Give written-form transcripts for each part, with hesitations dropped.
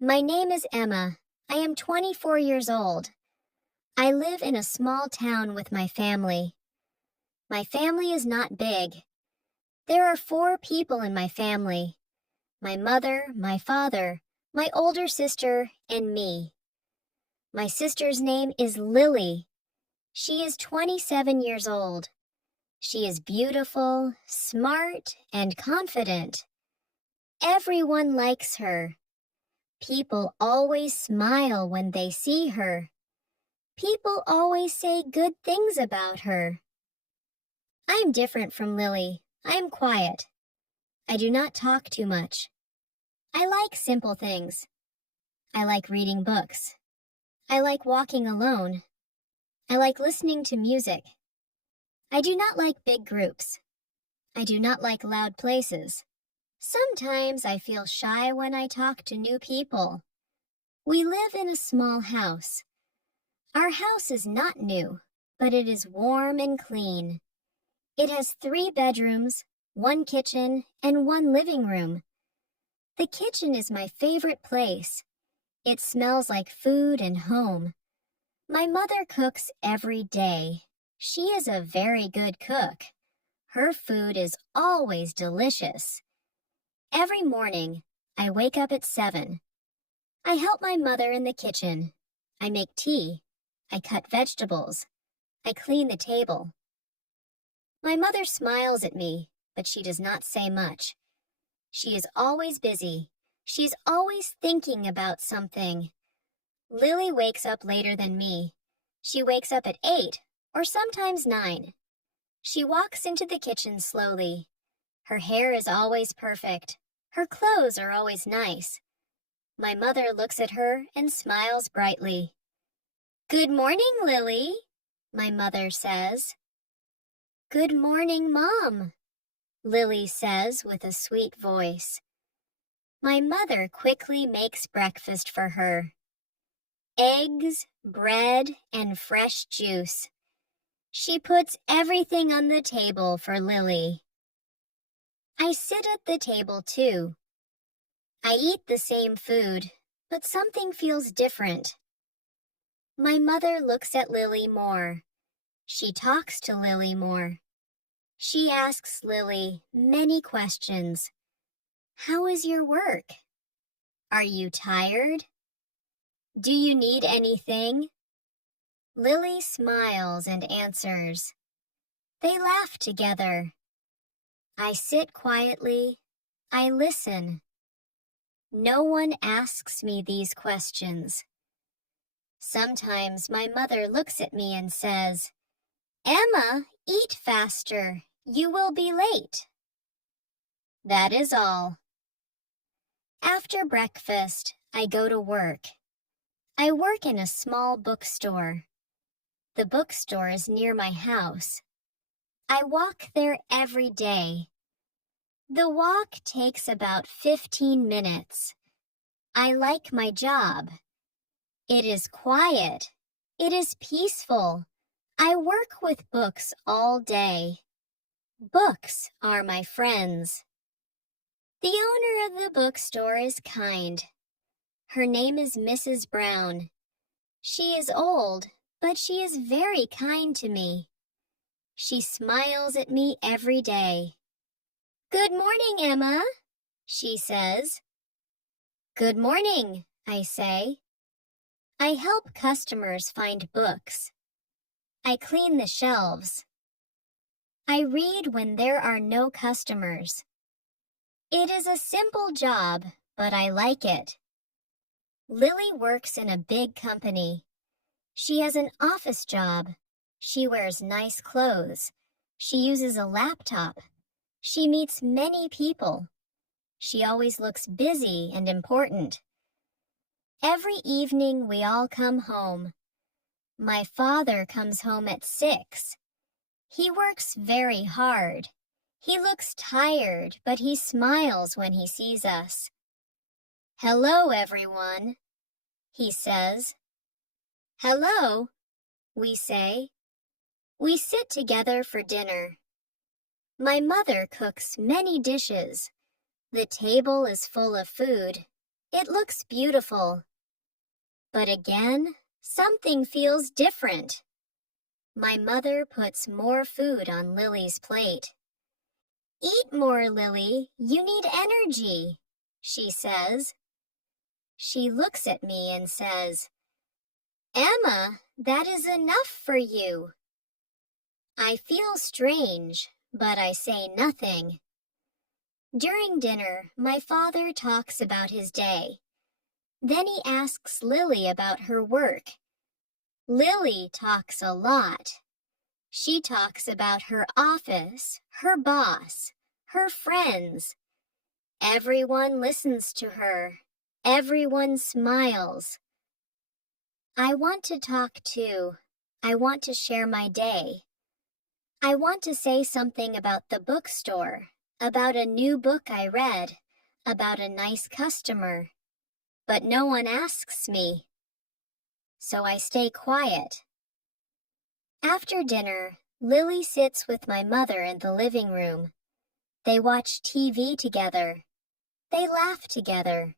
My name is Emma. I am 24 years old. I live in a small town with my family. My family is not big. There are 4 people in my family: my mother, my father, my older sister, and me. My sister's name is Lily. She is 27 years old. She is beautiful, smart, and confident. Everyone likes her. People always smile when they see her. People always say good things about her. I am different from Lily. I am quiet. I do not talk too much. I like simple things. I like reading books. I like walking alone. I like listening to music. I do not like big groups. I do not like loud places. Sometimes I feel shy when I talk to new people. We live in a small house. Our house is not new, but it is warm and clean. It has 3 bedrooms, 1 kitchen, and 1 living room. The kitchen is my favorite place. It smells like food and home. My mother cooks every day. She is a very good cook. Her food is always delicious. Every morning, I wake up at 7. I help my mother in the kitchen. I make tea. I cut vegetables. I clean the table. My mother smiles at me, but she does not say much. She is always busy. She's always thinking about something. Lily wakes up later than me. She wakes up at 8 or sometimes 9. She walks into the kitchen slowly. Her hair is always perfect. Her clothes are always nice. My mother looks at her and smiles brightly. "Good morning, Lily," my mother says. "Good morning, Mom," Lily says with a sweet voice. My mother quickly makes breakfast for her. Eggs, bread, and fresh juice. She puts everything on the table for Lily. I sit at the table too. I eat the same food, but something feels different. My mother looks at Lily more. She talks to Lily more. She asks Lily many questions. How is your work? Are you tired? Do you need anything? Lily smiles and answers. They laugh together. I sit quietly. I listen. No one asks me these questions. Sometimes my mother looks at me and says, "Emma, eat faster. You will be late." That is all. After breakfast, I go to work. I work in a small bookstore. The bookstore is near my house. I walk there every day. The walk takes about 15 minutes. I like my job. It is quiet. It is peaceful. I work with books all day. Books are my friends. The owner of the bookstore is kind. Her name is Mrs. Brown. She is old, but she is very kind to me. She smiles at me every day. "Good morning, Emma," she says. "Good morning," I say. I help customers find books. I clean the shelves. I read when there are no customers. It is a simple job, but I like it. Lily works in a big company. She has an office job. She wears nice clothes. She uses a laptop. She meets many people. She always looks busy and important. Every evening we all come home. My father comes home at 6. He works very hard. He looks tired, but he smiles when he sees us. "Hello, everyone," he says. "Hello," we say. We sit together for dinner. My mother cooks many dishes. The table is full of food. It looks beautiful. But again, something feels different. My mother puts more food on Lily's plate. Eat more, Lily. You need energy, she says. She looks at me and says, Emma, that is enough for you. I feel strange, but I say nothing. During dinner, my father talks about his day. Then he asks Lily about her work. Lily talks a lot. She talks about her office, her boss, her friends. Everyone listens to her. Everyone smiles. I want to talk too. I want to share my day. I want to say something about the bookstore, about a new book I read, about a nice customer. But no one asks me. So I stay quiet. After dinner, Lily sits with my mother in the living room. They watch TV together. They laugh together.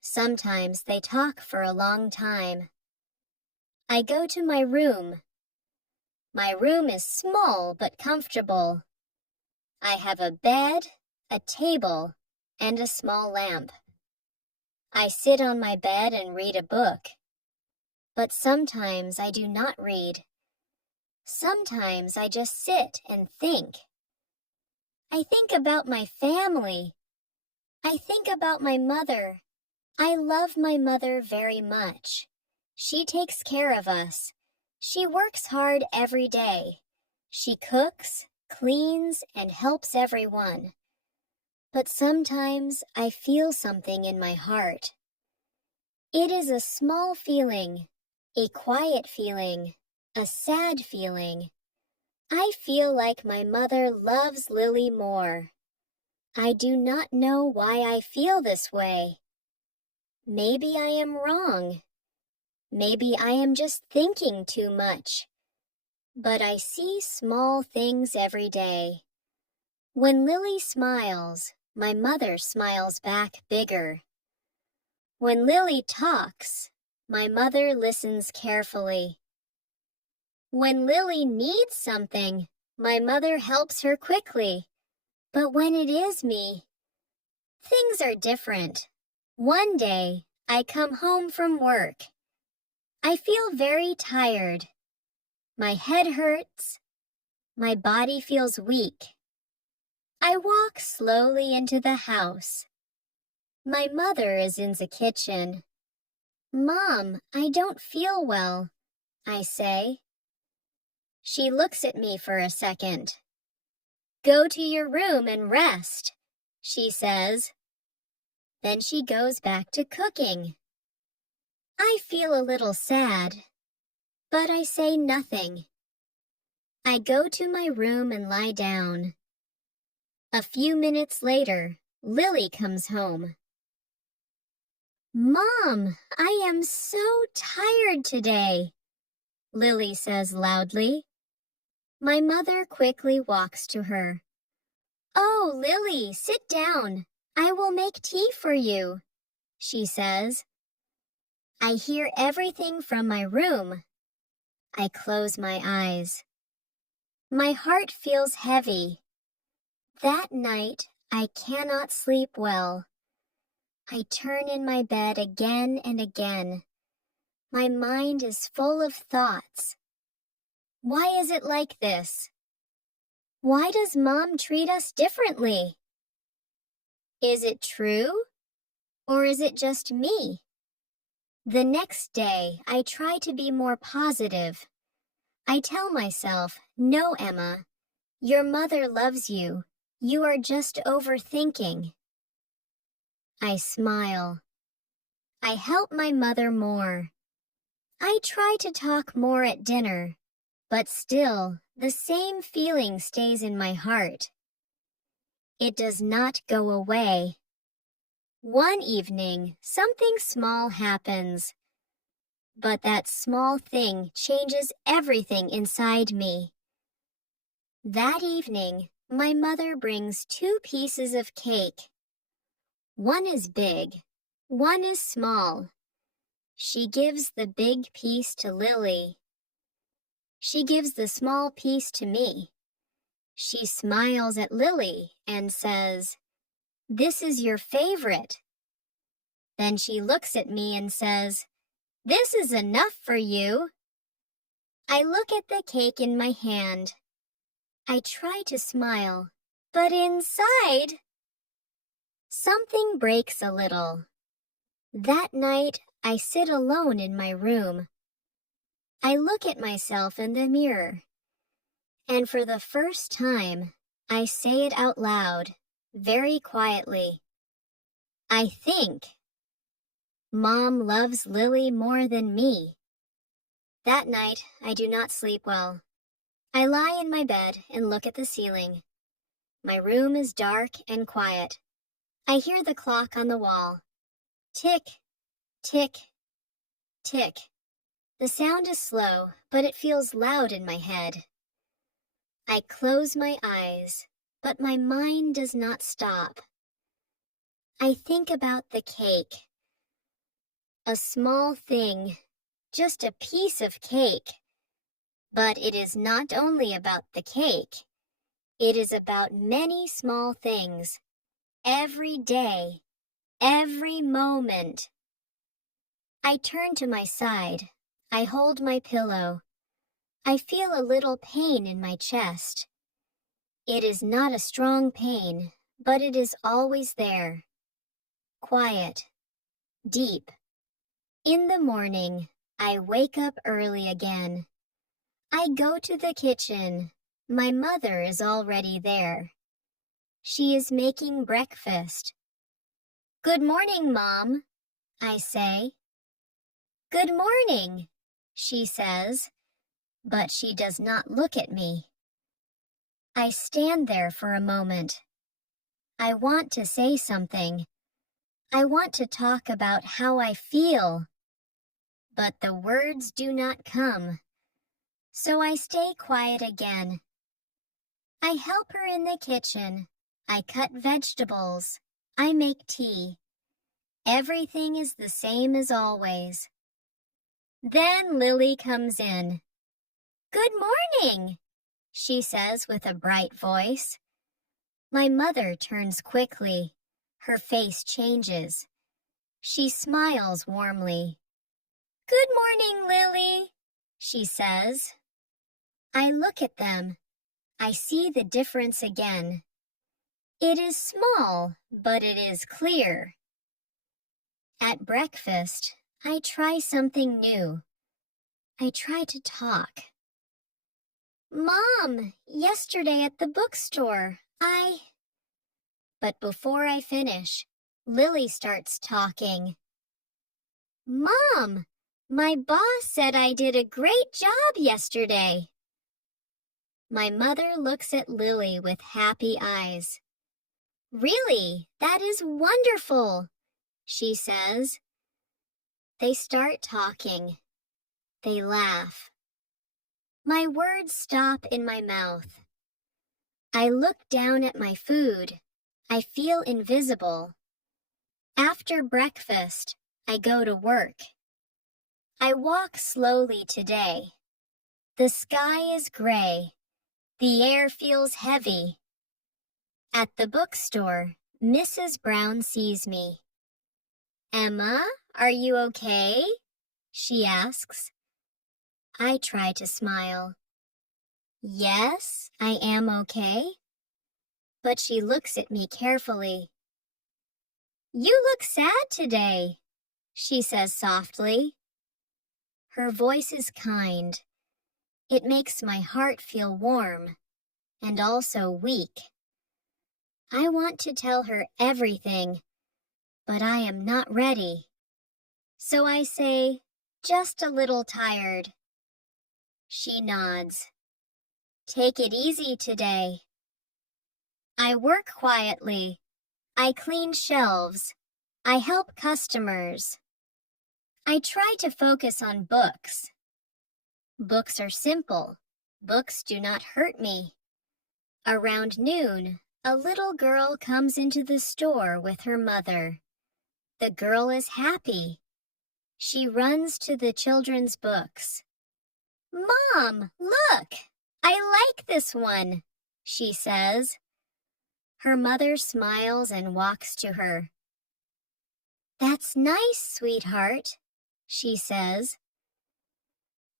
Sometimes they talk for a long time. I go to my room. My room is small but comfortable. I have a bed, a table, and a small lamp. I sit on my bed and read a book. But sometimes I do not read. Sometimes I just sit and think. I think about my family. I think about my mother. I love my mother very much. She takes care of us. She works hard every day. She cooks, cleans, and helps everyone. But sometimes I feel something in my heart. It is a small feeling, a quiet feeling, a sad feeling. I feel like my mother loves Lily more. I do not know why I feel this way. Maybe I am wrong. Maybe I am just thinking too much. But I see small things every day. When Lily smiles, my mother smiles back bigger. When Lily talks, my mother listens carefully. When Lily needs something, my mother helps her quickly. But when it is me, things are different. One day, I come home from work. I feel very tired. My head hurts. My body feels weak. I walk slowly into the house. My mother is in the kitchen. Mom, I don't feel well, I say. She looks at me for a second. Go to your room and rest, she says. Then she goes back to cooking. I feel a little sad, but I say nothing. I go to my room and lie down. A few minutes later, Lily comes home. Mom, I am so tired today, Lily says loudly. My mother quickly walks to her. Oh, Lily, sit down. I will make tea for you, she says. I hear everything from my room. I close my eyes. My heart feels heavy. That night, I cannot sleep well. I turn in my bed again and again. My mind is full of thoughts. Why is it like this? Why does Mom treat us differently? Is it true? Or is it just me? The next day, I try to be more positive. I tell myself, no, Emma, your mother loves you. You are just overthinking. I smile. I help my mother more. I try to talk more at dinner, but still, the same feeling stays in my heart. It does not go away. One evening, something small happens. But that small thing changes everything inside me. That evening, my mother brings 2 pieces of cake. One is big, One is small. She gives the big piece to Lily. She gives the small piece to me. She smiles at Lily and says, "This is your favorite." Then she looks at me and says, "This is enough for you." I look at the cake in my hand. I try to smile, but inside, something breaks a little. That night, I sit alone in my room. I look at myself in the mirror, and for the first time, I say it out loud, very quietly. I think, Mom loves Lily more than me. That night, I do not sleep well. I lie in my bed and look at the ceiling. My room is dark and quiet. I hear the clock on the wall. Tick, tick, tick. The sound is slow, but it feels loud in my head. I close my eyes, but my mind does not stop. I think about the cake. A small thing, just a piece of cake. But it is not only about the cake. It is about many small things. Every day, every moment. I turn to my side. I hold my pillow. I feel a little pain in my chest. It is not a strong pain, but it is always there. Quiet. Deep. In the morning, I wake up early again. I go to the kitchen. My mother is already there. She is making breakfast. "Good morning, Mom," I say. "Good morning," she says, but she does not look at me. I stand there for a moment. I want to say something. I want to talk about how I feel. But the words do not come. So I stay quiet again. I help her in the kitchen. I cut vegetables. I make tea. Everything is the same as always. Then Lily comes in. "Good morning," she says with a bright voice. My mother turns quickly. Her face changes. She smiles warmly. "Good morning, Lily," she says. I look at them. I see the difference again. It is small, but it is clear. At breakfast, I try something new. I try to talk. "Mom, yesterday at the bookstore, But before I finish, Lily starts talking. "Mom, my boss said I did a great job yesterday." My mother looks at Lily with happy eyes. "Really, that is wonderful," she says. They start talking. They laugh. My words stop in my mouth. I look down at my food. I feel invisible. After breakfast, I go to work. I walk slowly today. The sky is gray. The air feels heavy. At the bookstore, Mrs. Brown sees me. "Emma, are you okay?" she asks. I try to smile. "Yes, I am okay." But she looks at me carefully. "You look sad today," she says softly. Her voice is kind. It makes my heart feel warm and also weak. I want to tell her everything, but I am not ready. So I say, "Just a little tired." She nods. "Take it easy today." I work quietly. I clean shelves. I help customers. I try to focus on books. Books are simple. Books do not hurt me. Around noon, a little girl comes into the store with her mother. The girl is happy. She runs to the children's books. "Mom, look! I like this one," she says. Her mother smiles and walks to her. "That's nice, sweetheart," she says.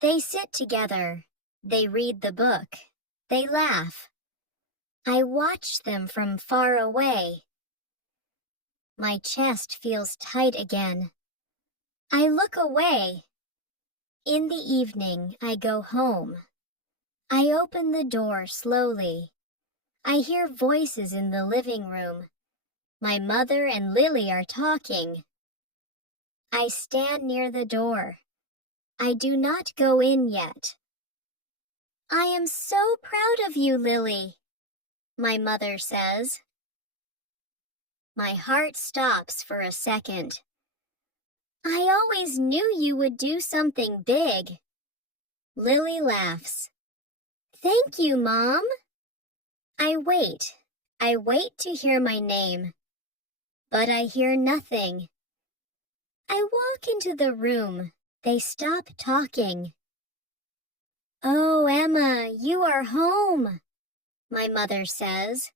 They sit together. They read the book. They laugh. I watch them from far away. My chest feels tight again. I look away. In the evening, I go home. I open the door slowly. I hear voices in the living room. My mother and Lily are talking. I stand near the door. I do not go in yet. "I am so proud of you, Lily," my mother says. My heart stops for a second. "I always knew you would do something big." Lily laughs. "Thank you, Mom." I wait to hear my name, but I hear nothing. I walk into the room. They stop talking. "Oh, Emma, you are home," my mother says.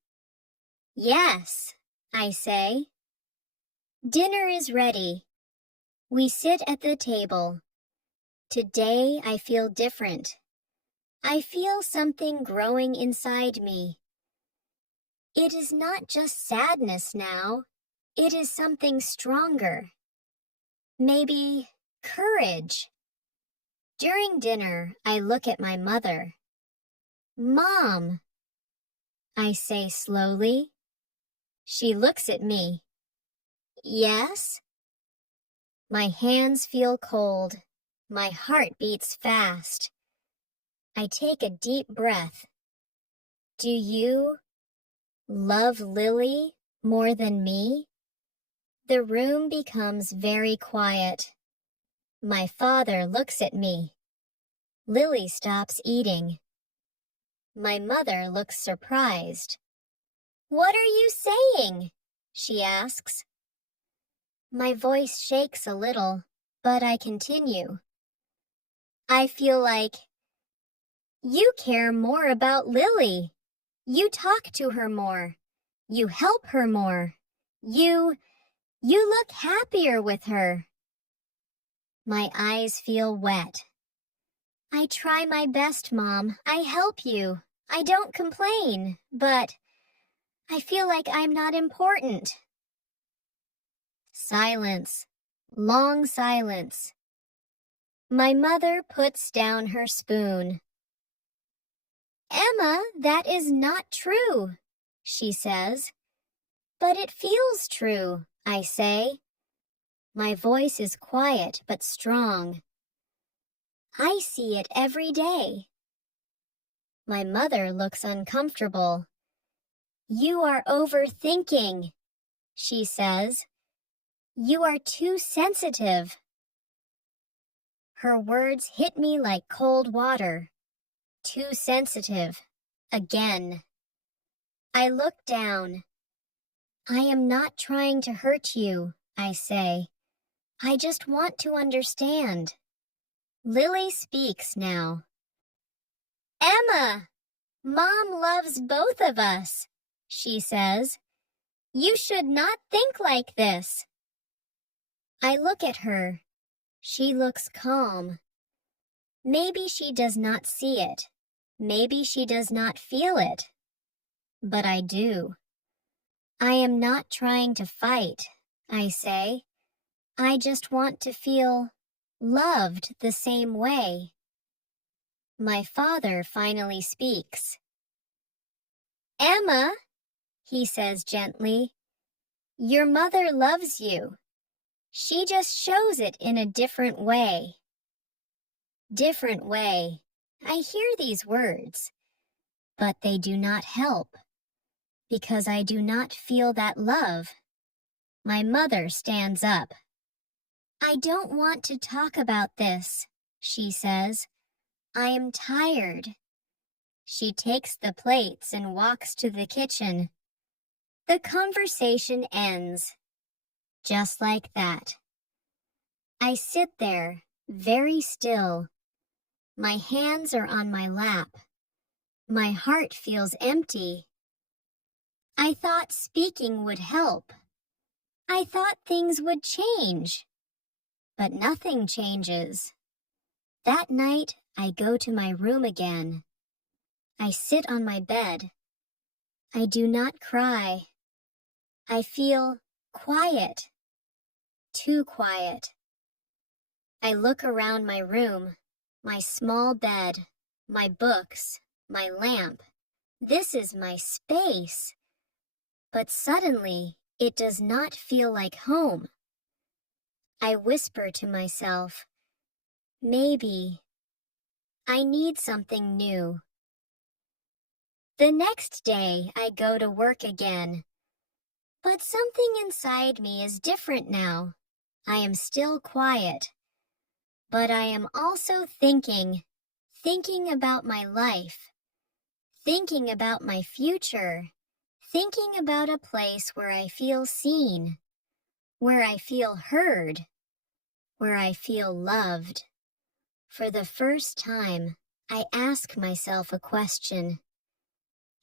"Yes," I say. Dinner is ready. We sit at the table. Today I feel different. I feel something growing inside me. It is not just sadness now. It is something stronger. Maybe courage. During dinner, I look at my mother. "Mom," I say slowly. She looks at me. "Yes?" My hands feel cold. My heart beats fast. I take a deep breath. "Do you love Lily more than me?" The room becomes very quiet. My father looks at me. Lily stops eating. My mother looks surprised. "What are you saying?" she asks. My voice shakes a little, but I continue. "I feel like you care more about Lily. You talk to her more. You help her more. You look happier with her." My eyes feel wet. "I try my best, Mom. I help you. I don't complain, but I feel like I'm not important." Silence. Long silence. My mother puts down her spoon. "Emma, that is not true," she says. "But it feels true," I say. My voice is quiet but strong. "I see it every day." My mother looks uncomfortable. "You are overthinking," she says. "You are too sensitive." Her words hit me like cold water. Too sensitive. Again. I look down. "I am not trying to hurt you," I say. "I just want to understand." Lily speaks now. "Emma, Mom loves both of us," she says. "You should not think like this." I look at her. She looks calm. Maybe she does not see it. Maybe she does not feel it. But I do. "I am not trying to fight," I say. "I just want to feel loved the same way." My father finally speaks. "Emma," he says gently, "your mother loves you. She just shows it in a different way." Different way. I hear these words, but they do not help, because I do not feel that love. My mother stands up. "I don't want to talk about this," she says. "I am tired." She takes the plates and walks to the kitchen. The conversation ends. just like that. I sit there, very still. My hands are on my lap. My heart feels empty. I thought speaking would help. I thought things would change. But nothing changes. That night, I go to my room again. I sit on my bed. I do not cry. I feel quiet. Too quiet. I look around my room, my small bed, my books, my lamp. This is my space. But suddenly, it does not feel like home. I whisper to myself, maybe I need something new. The next day, I go to work again. But something inside me is different now. I am still quiet. But I am also thinking about my life, thinking about my future, thinking about a place where I feel seen, where I feel heard, where I feel loved. For the first time, I ask myself a question.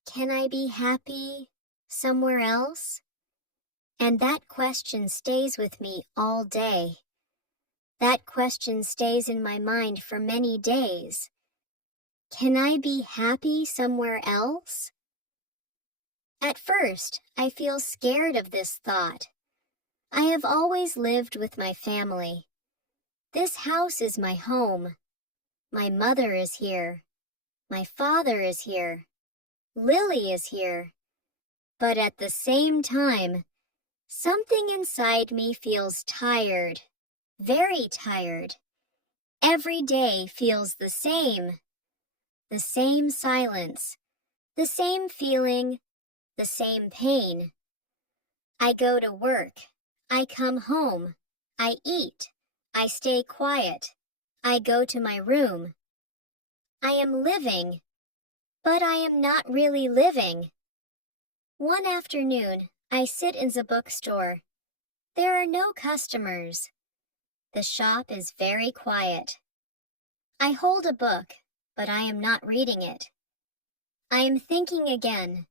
Can I be happy somewhere else? And that question stays with me all day. That question stays in my mind for many days. Can I be happy somewhere else? At first, I feel scared of this thought. I have always lived with my family. This house is my home. My mother is here. My father is here. Lily is here. But at the same time, something inside me feels tired, very tired. Every day feels the same silence, the same feeling, the same pain. I go to work, I come home, I eat, I stay quiet, I go to my room. I am living, but I am not really living. One afternoon, I sit in the bookstore. There are no customers. The shop is very quiet. I hold a book, but I am not reading it. I am thinking again.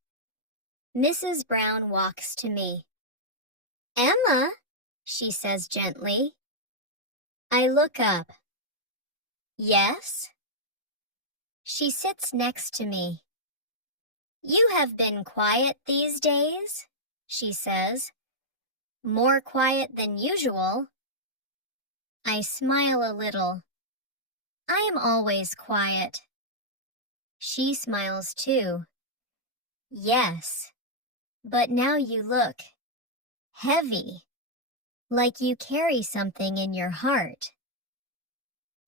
Mrs. Brown walks to me. "Emma," she says gently. I look up. "Yes?" She sits next to me. "You have been quiet these days," she says. "More quiet than usual." I smile a little. I am always quiet. She smiles too. "Yes, but now you look heavy, like you carry something in your heart."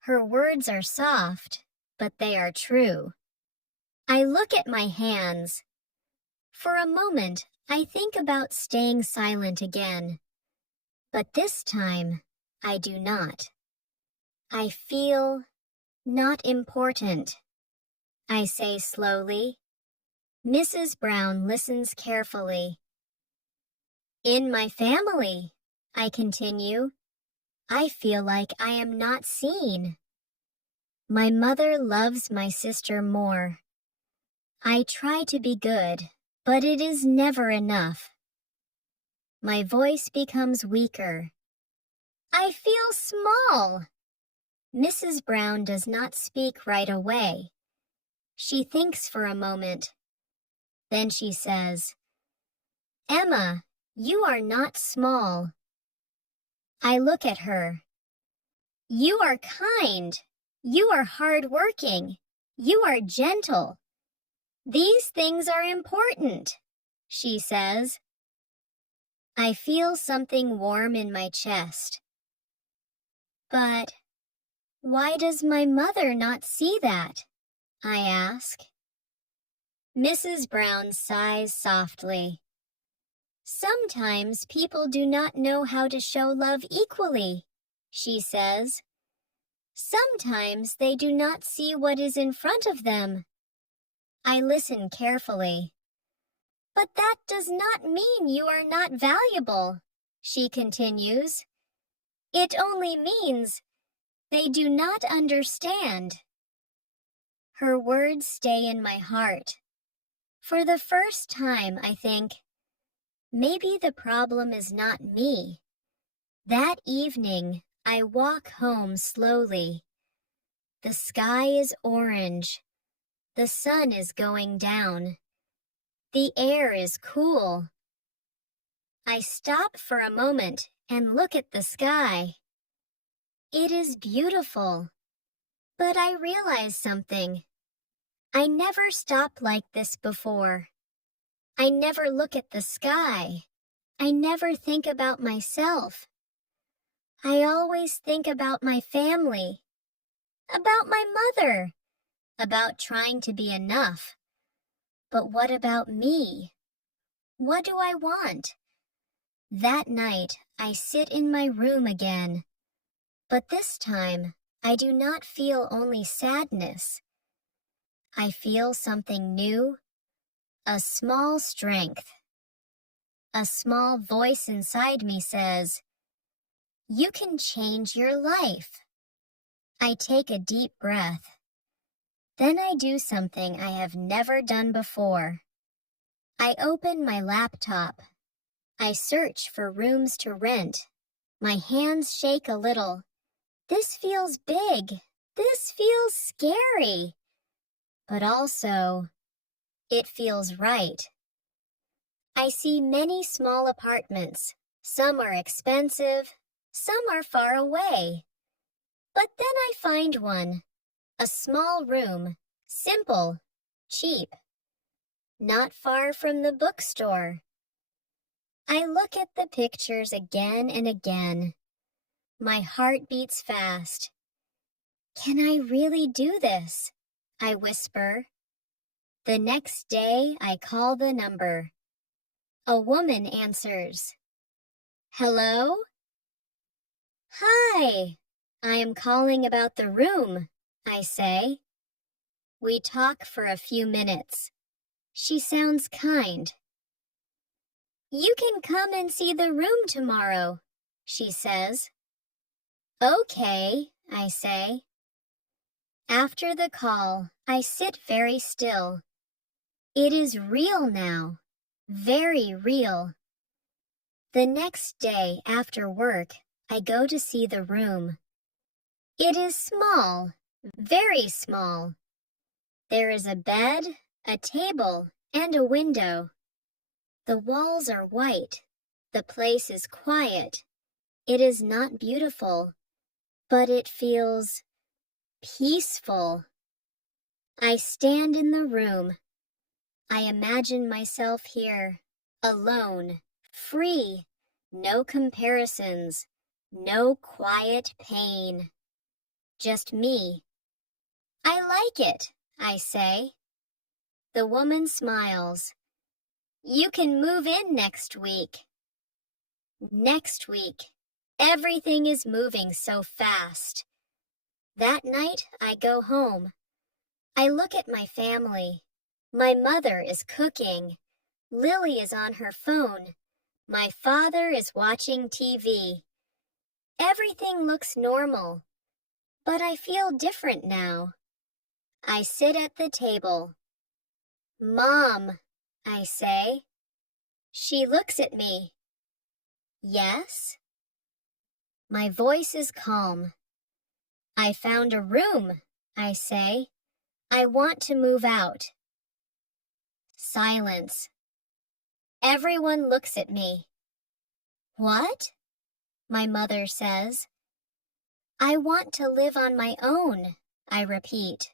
Her words are soft, but they are true. I look at my hands. For a moment, I think about staying silent again. But this time, I do not. I feel not important. I say slowly. Mrs. Brown listens carefully. "In my family," I continue, "I feel like I am not seen. My mother loves my sister more. I try to be good, but it is never enough." My voice becomes weaker. I feel small. Mrs. Brown does not speak right away. She thinks for a moment. Then she says, "Emma, you are not small." I look at her. "You are kind. You are hardworking. You are gentle. These things are important," she says. I feel something warm in my chest. But why does my mother not see that? I ask. Mrs. Brown sighs softly. "Sometimes people do not know how to show love equally," she says. "Sometimes they do not see what is in front of them." I listen carefully. "But that does not mean you are not valuable," she continues. It only means they do not understand. Her words stay in my heart. For the first time, I think, maybe the problem is not me. That evening, I walk home slowly. The sky is orange. The sun is going down. The air is cool. I stop for a moment and look at the sky. It is beautiful. But I realize something. I never stop like this before. I never look at the sky. I never think about myself. I always think about my family, about my mother, about trying to be enough. But what about me? What do I want? That night, I sit in my room again. But this time, I do not feel only sadness. I feel something new, a small strength. A small voice inside me says, "You can change your life." I take a deep breath. Then I do something I have never done before. I open my laptop. I search for rooms to rent. My hands shake a little. This feels big. This feels scary. But also, it feels right. I see many small apartments. Some are expensive, some are far away. But then I find one, a small room, simple, cheap, not far from the bookstore. I look at the pictures again and again. My heart beats fast. Can I really do this? I whisper. The next day, I call the number. A woman answers. Hello? Hi, I am calling about the room, I say. We talk for a few minutes. She sounds kind. You can come and see the room tomorrow, she says. Okay, I say. After the call, I sit very still. It is real now, very real. The next day after work, I go to see the room. It is small, very small. There is a bed, a table, and a window. The walls are white. The place is quiet. It is not beautiful, but it feels peaceful. I stand in the room. I imagine myself here, alone, free, no comparisons, no quiet pain. Just me. I like it, I say. The woman smiles. You can move in next week. Next week. Everything is moving so fast. That night, I go home. I look at my family. My mother is cooking. Lily is on her phone. My father is watching TV. Everything looks normal, but I feel different now. I sit at the table. Mom, I say. She looks at me. Yes? My voice is calm. I found a room, I say. I want to move out. Silence. Everyone looks at me. What? My mother says. I want to live on my own, I repeat.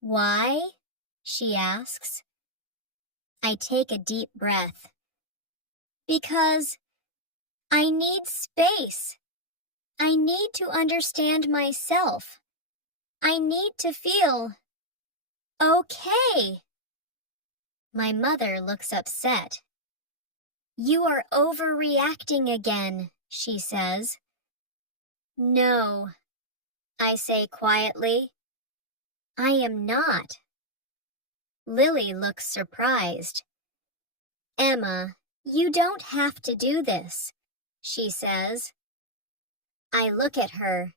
Why? She asks. I take a deep breath. Because I need space. I need to understand myself. I need to feel okay. My mother looks upset. You are overreacting again, she says. No, I say quietly. I am not. Lily looks surprised. Emma, you don't have to do this. she says. I look at her.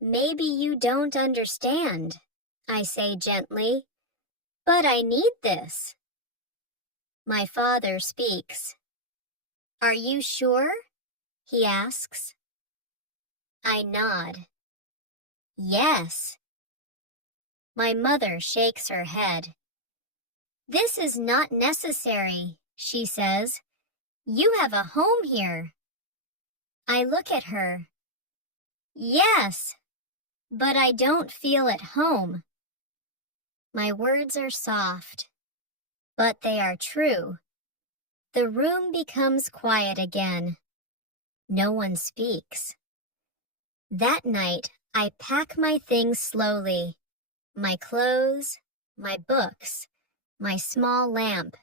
Maybe you don't understand, I say gently, but I need this. My father speaks. Are you sure? He asks. I nod. Yes. My mother shakes her head. This is not necessary, she says. You have a home here. I look at her. Yes, but I don't feel at home. My words are soft, but they are true. The room becomes quiet again. No one speaks. That night, I pack my things slowly. My clothes, my books, my small lamp.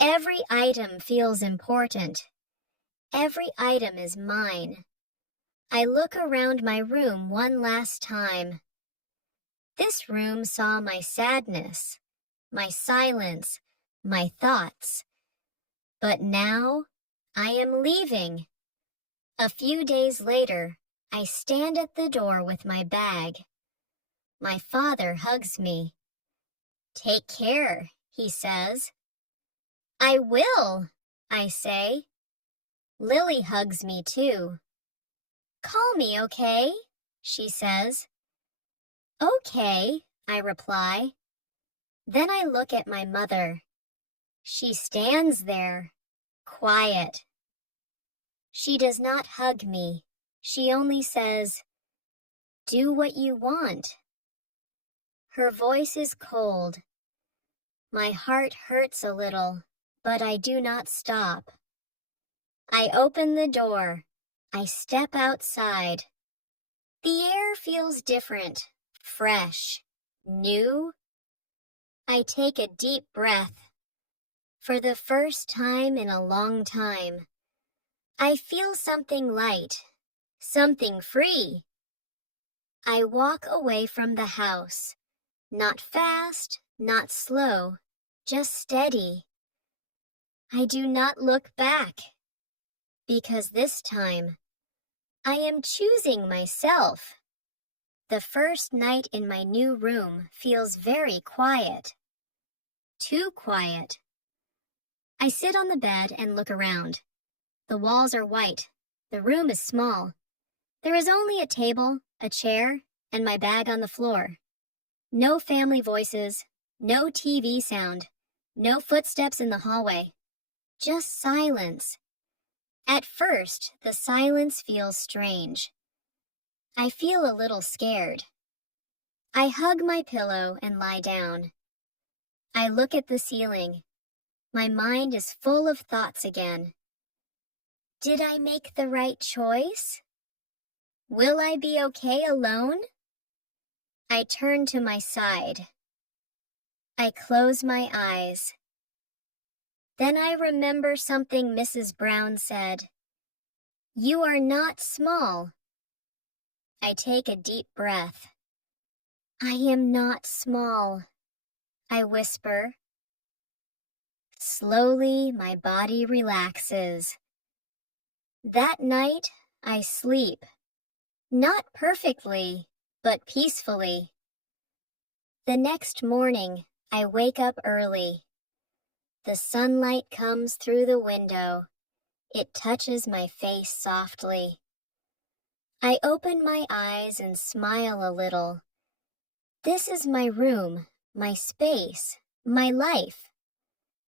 Every item feels important. Every item is mine. I look around my room one last time. This room saw my sadness, my silence, my thoughts. But now, I am leaving. A few days later, I stand at the door with my bag. My father hugs me. Take care, he says. I will, I say. Lily hugs me too. Call me, okay? She says. Okay, I reply. Then I look at my mother. She stands there, quiet. She does not hug me. She only says, do what you want. Her voice is cold. My heart hurts a little, but I do not stop. I open the door. I step outside. The air feels different, fresh, new. I take a deep breath. For the first time in a long time, I feel something light, something free. I walk away from the house, not fast, not slow, just steady. I do not look back, because this time, I am choosing myself. The first night in my new room feels very quiet. Too quiet. I sit on the bed and look around. The walls are white. The room is small. There is only a table, a chair, and my bag on the floor. No family voices, no TV sound, no footsteps in the hallway. Just silence. At first, the silence feels strange. I feel a little scared. I hug my pillow and lie down. I look at the ceiling. My mind is full of thoughts again. Did I make the right choice? Will I be okay alone? I turn to my side. I close my eyes. Then I remember something Mrs. Brown said. You are not small. I take a deep breath. I am not small, I whisper. Slowly, my body relaxes. That night, I sleep. Not perfectly, but peacefully. The next morning, I wake up early. The sunlight comes through the window. It touches my face softly. I open my eyes and smile a little. This is my room, my space, my life.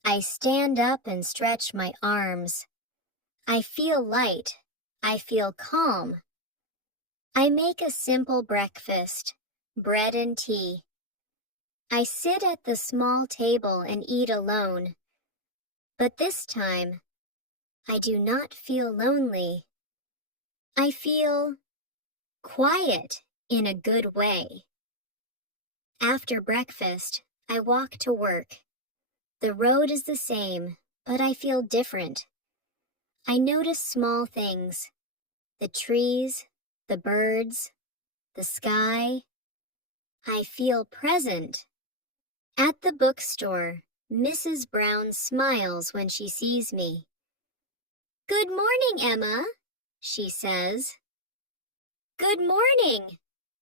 I stand up and stretch my arms. I feel light. I feel calm. I make a simple breakfast, bread and tea. I sit at the small table and eat alone. But this time, I do not feel lonely. I feel quiet in a good way. After breakfast, I walk to work. The road is the same, but I feel different. I notice small things. The trees, the birds, the sky. I feel present. At the bookstore, Mrs. Brown smiles when she sees me. "Good morning, Emma," she says. "Good morning,"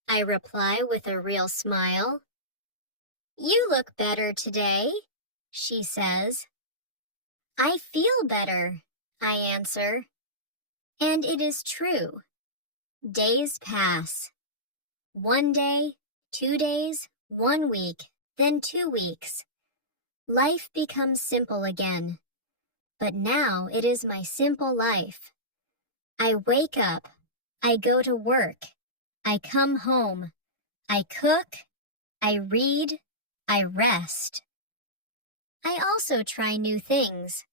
I reply with a real smile. "You look better today," she says. "I feel better," I answer. And it is true. Days pass. 1 day, 2 days, 1 week, then 2 weeks. Life becomes simple again. But now it is my simple life. I wake up. I go to work. I come home. I cook. I read. I rest. I also try new things.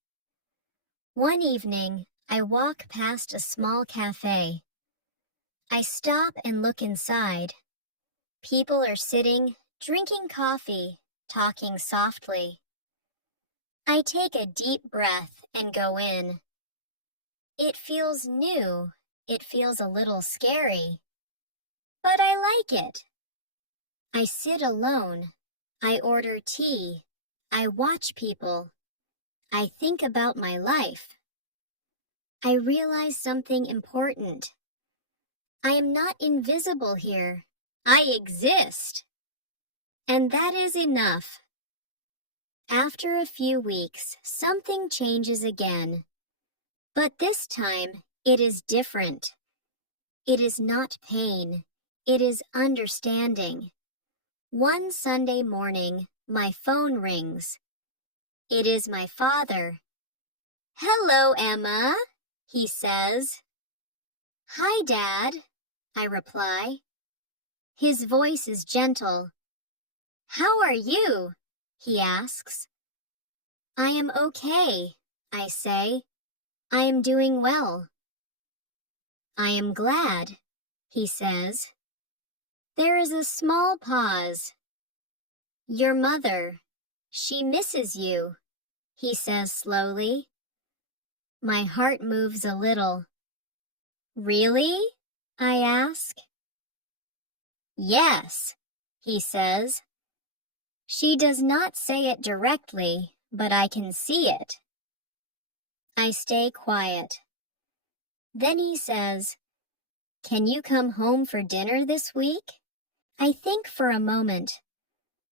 One evening, I walk past a small cafe. I stop and look inside. People are sitting, drinking coffee, talking softly. I take a deep breath and go in. It feels new. It feels a little scary. But I like it. I sit alone. I order tea. I watch people. I think about my life. I realize something important. I am not invisible here. I exist. And that is enough. After a few weeks, something changes again. But this time, it is different. It is not pain. It is understanding. One Sunday morning, my phone rings. It is my father. "Hello, Emma," he says. "Hi, Dad," I reply. His voice is gentle. "How are you?" he asks. "I am okay," I say. "I am doing well." "I am glad," he says. There is a small pause. "Your mother, she misses you," he says slowly. My heart moves a little. "Really?" I ask. "Yes," he says. She does not say it directly, but I can see it. I stay quiet. Then he says, "Can you come home for dinner this week?" I think for a moment.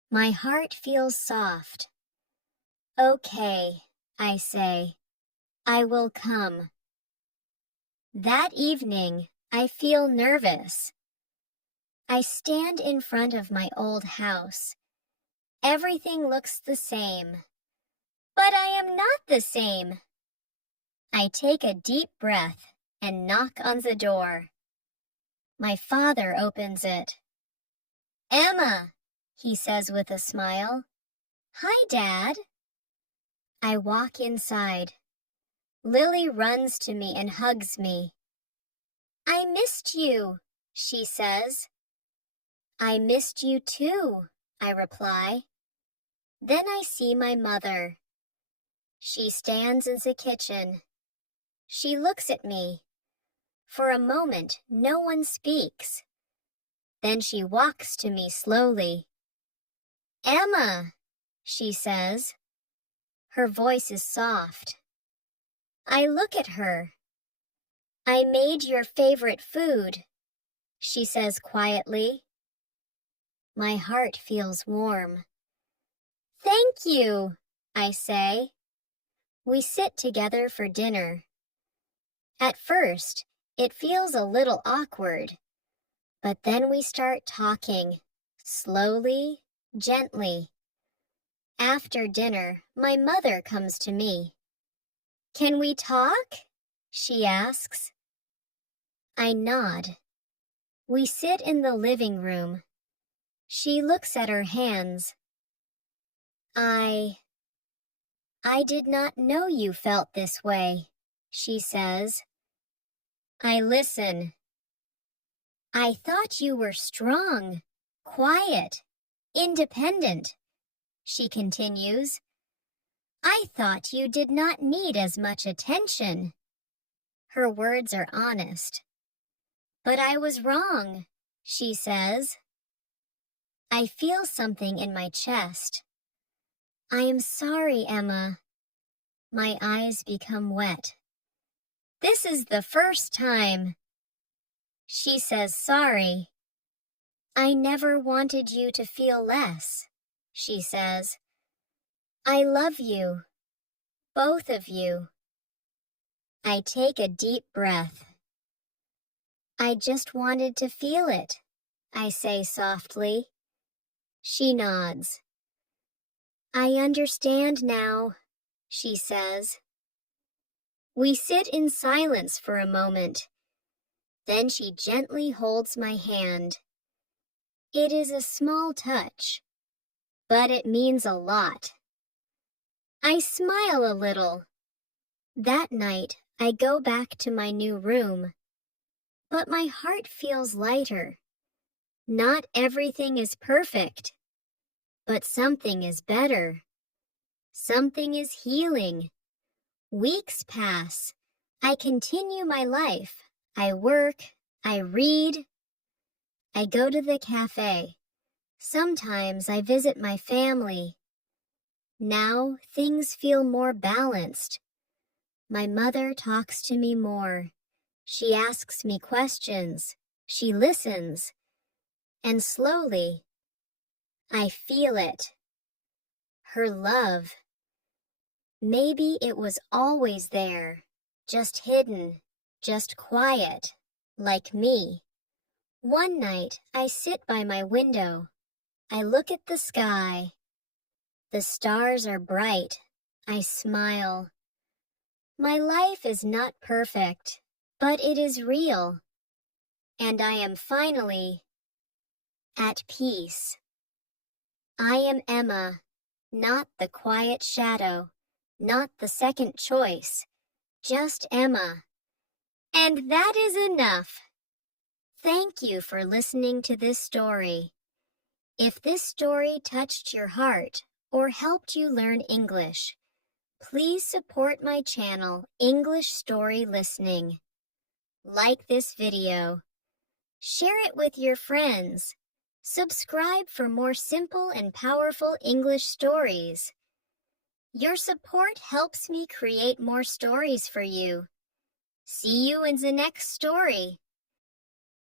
My heart feels soft. "Okay," I say. "I will come." That evening, I feel nervous. I stand in front of my old house. Everything looks the same. But I am not the same. I take a deep breath and knock on the door. My father opens it. "Emma," he says with a smile. "Hi, Dad." I walk inside. Lily runs to me and hugs me. "I missed you," she says. "I missed you too," I reply. Then I see my mother. She stands in the kitchen. She looks at me. For a moment, no one speaks. Then she walks to me slowly. "Emma," she says. Her voice is soft. I look at her. "I made your favorite food," she says quietly. My heart feels warm. "Thank you," I say. We sit together for dinner. At first, it feels a little awkward, but then we start talking, slowly, gently. After dinner, my mother comes to me. "Can we talk?" she asks. I nod. We sit in the living room. She looks at her hands. I did not know you felt this way," she says. I listen. "I thought you were strong, quiet, independent," she continues. "I thought you did not need as much attention." Her words are honest. "But I was wrong," she says. I feel something in my chest. "I am sorry, Emma." My eyes become wet. This is the first time. She says sorry. I never wanted you to feel less, she says. I love you, both of you. I take a deep breath. I just wanted to feel it, I say softly. She nods. I understand now, she says. We sit in silence for a moment. Then she gently holds my hand. It is a small touch, but it means a lot. I smile a little. That night, I go back to my new room. But my heart feels lighter. Not everything is perfect, but something is better. Something is healing. Weeks pass. I continue my life. I work. I read. I go to the cafe. Sometimes I visit my family. Now things feel more balanced. My mother talks to me more. She asks me questions. She listens. And slowly, I feel it. Her love. Maybe it was always there, just hidden, just quiet, like me. One night, I sit by my window. I look at the sky. The stars are bright. I smile. My life is not perfect, but it is real. And I am finally at peace. I am Emma, not the quiet shadow, not the second choice, just Emma. And that is enough. Thank you for listening to this story. If this story touched your heart or helped you learn English, please support my channel, English Story Listening. Like this video. Share it with your friends. Subscribe for more simple and powerful English stories. Your support helps me create more stories for you. See you in the next story.